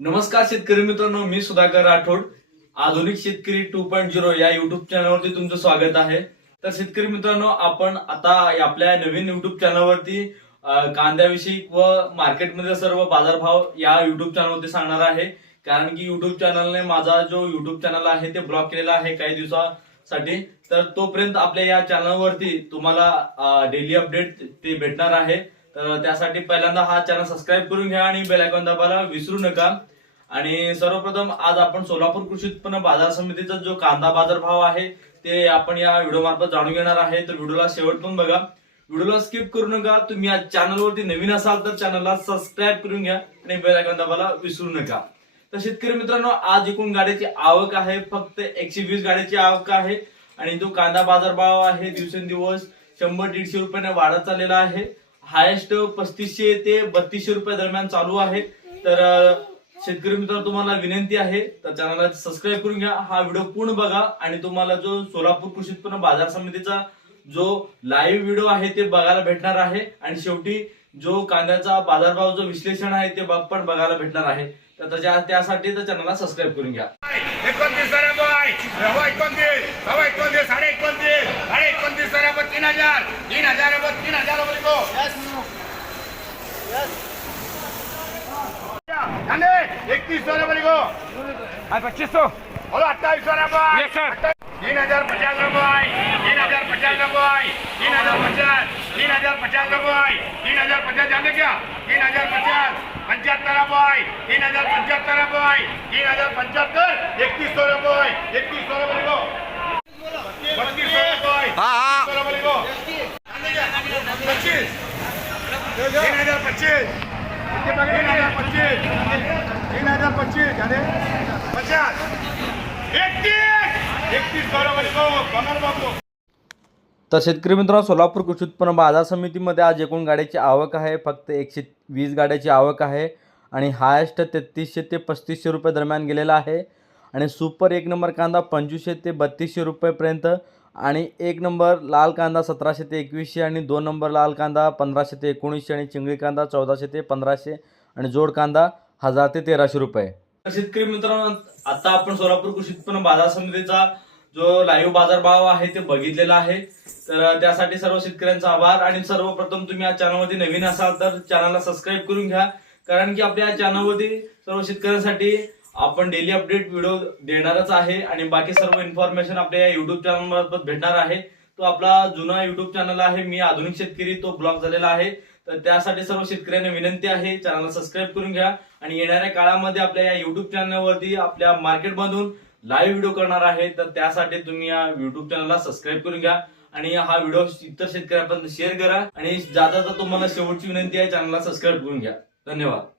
नमस्कार शेतकरी मित्रांनो मी सुधाकर राठोड आधुनिक शेतकरी टू पॉईंट झिरो या युट्यूब चॅनलवरती तुमचं स्वागत आहे. तर शेतकरी मित्रांनो आपण आता आपल्या नवीन युट्यूब चॅनलवरती कांद्याविषयी व मार्केटमध्ये सर्व बाजारभाव या युट्यूब चॅनलवरती सांगणार आहे. कारण की युट्यूब चॅनलने माझा जो युट्यूब चॅनल आहे ते ब्लॉक केलेला आहे काही दिवसासाठी. तर तोपर्यंत आपल्या या चॅनलवरती तुम्हाला डेली अपडेट ते भेटणार आहे. तर त्यासाठी पहिल्यांदा हा चॅनल सबस्क्राईब करून घ्या आणि बेल आयकॉन दाबायला विसरू नका. आणि सर्वप्रथम आज आपण सोलापूर कृषी उत्पन्न बाजार समितीचा जो कांदा बाजार भाव आहे ते आपण या व्हिडिओ मार्फत जाणून घेणार आहे. तर व्हिडिओला शेवट पण बघा. व्हिडिओला स्किप करू नका. तुम्ही या चॅनलवरती नवीन असाल तर चॅनलला सबस्क्राईब करून घ्या आणि बेल आयकॉन दाबायला विसरू नका. तर शेतकरी मित्रांनो आज एकूण गाड्याची आवक आहे. फक्त एकशे वीस गाड्याची आवक आहे. आणि जो कांदा बाजार भाव आहे दिवसेंदिवस शंभर दीडशे रुपयाने वाढत चाललेला आहे. हायेस्ट पस्तीसशे ते बत्तीसशे रुपये दरम्यान चालू आहे. तर शेतकरी मित्र तुम्हाला विनंती आहे तर चॅनलला सबस्क्राईब करून घ्या. हा व्हिडिओ पूर्ण बघा आणि तुम्हाला जो सोलापूर कृषी उत्पन्न बाजार समितीचा जो लाईव्ह व्हिडिओ आहे ते बघायला भेटणार आहे. आणि शेवटी जो कांद्याचा बाजारभाव जो विश्लेषण आहे ते ब- पण बघायला भेटणार आहे. तर त्याच्या त्यासाठी तर चॅनलला सबस्क्राईब करून घ्या. एकोणतीस एकोणतीस साडे एकोणतीस साडे एकोणतीस तीन हजार तीन हजार तीन हजार बोली को जाने इकतीस सौ बोली को पच्चीस सौ बोलो अट्ठाईस सौ रबाई तीन हजार पचास रबाई तीन हजार पचास रबाई तीन हजार पचास तीन हजार पचास रबाई तीन हजार पचास जाने क्या तीन हजार पचास पंच्याहत्तर रबाई तीन हजार पंच्याहत्तर रबाई तीन हजार पंच्याहत्तर एकतीस सौ रबाई एकतीस सौ बोली को बत्तीस सौ रबाई सौ बोली को पच्चीस तीन हजार पच्चीस तीन हजार झाले पचास एकतीस एकतीस बरोबर तर शेतकरी मित्रांनो सोलापूर कृषी उत्पन्न बाजार समितीमध्ये आज एकूण गाड्याची आवक आहे. फक्त एकशे वीस गाड्याची आवक आहे आणि हायस्ट तेहतीसशे ते पस्तीसशे रुपये दरम्यान गेलेला आहे. आणि सुपर एक नंबर कांदा पंचवीसशे ते बत्तीसशे रुपयेपर्यंत आणि एक नंबर लाल कांदा सतराशे ते एकवीसशे आणि दोन नंबर लाल कांदा पंधराशे ते एकोणीसशे आणि चिंगळी कांदा चौदाशे ते पंधराशे आणि जोड कांदा हजार ते तेराशे रुपये. शेतकरी मित्रांनो आता आपण सोलापूर कृषी उत्पन्न बाजार समितीचा जो लाईव्ह बाजार भाव आहे ते बघितलेला आहे. तर त्यासाठी सर्व शेतकऱ्यांचा आभार आणि सर्वप्रथम तुम्ही या चॅनलवरती नवीन असाल तर चॅनलला सबस्क्राईब करून घ्या. कारण की आपल्या चॅनलमध्ये चॅनलवरती सर्व शेतकऱ्यांसाठी आपण डेली अपडेट व्हिडिओ देणारच आहे आणि बाकी सर्व इन्फॉर्मेशन आपल्या या युट्यूब चॅनलमार्फत भेटणार आहे. तो आपला जुना युट्यूब चॅनल आहे मी आधुनिक शेतकरी तो ब्लॉग झालेला आहे. तर त्यासाठी सर्व शेतकऱ्यांना विनंती आहे चॅनलला सबस्क्राईब करून घ्या आणि येणाऱ्या काळामध्ये आपल्या या युट्यूब चॅनलवरती आपल्या मार्केटमधून लाईव्ह व्हिडिओ करणार आहे. तर त्यासाठी तुम्ही या युट्यूब चॅनलला सबस्क्राईब करून घ्या आणि हा व्हिडिओ इतर शेतकऱ्यांपर्यंत शेअर करा आणि जाता तुम्हाला शेवटची विनंती आहे चॅनलला सबस्क्राईब करून घ्या. धन्यवाद.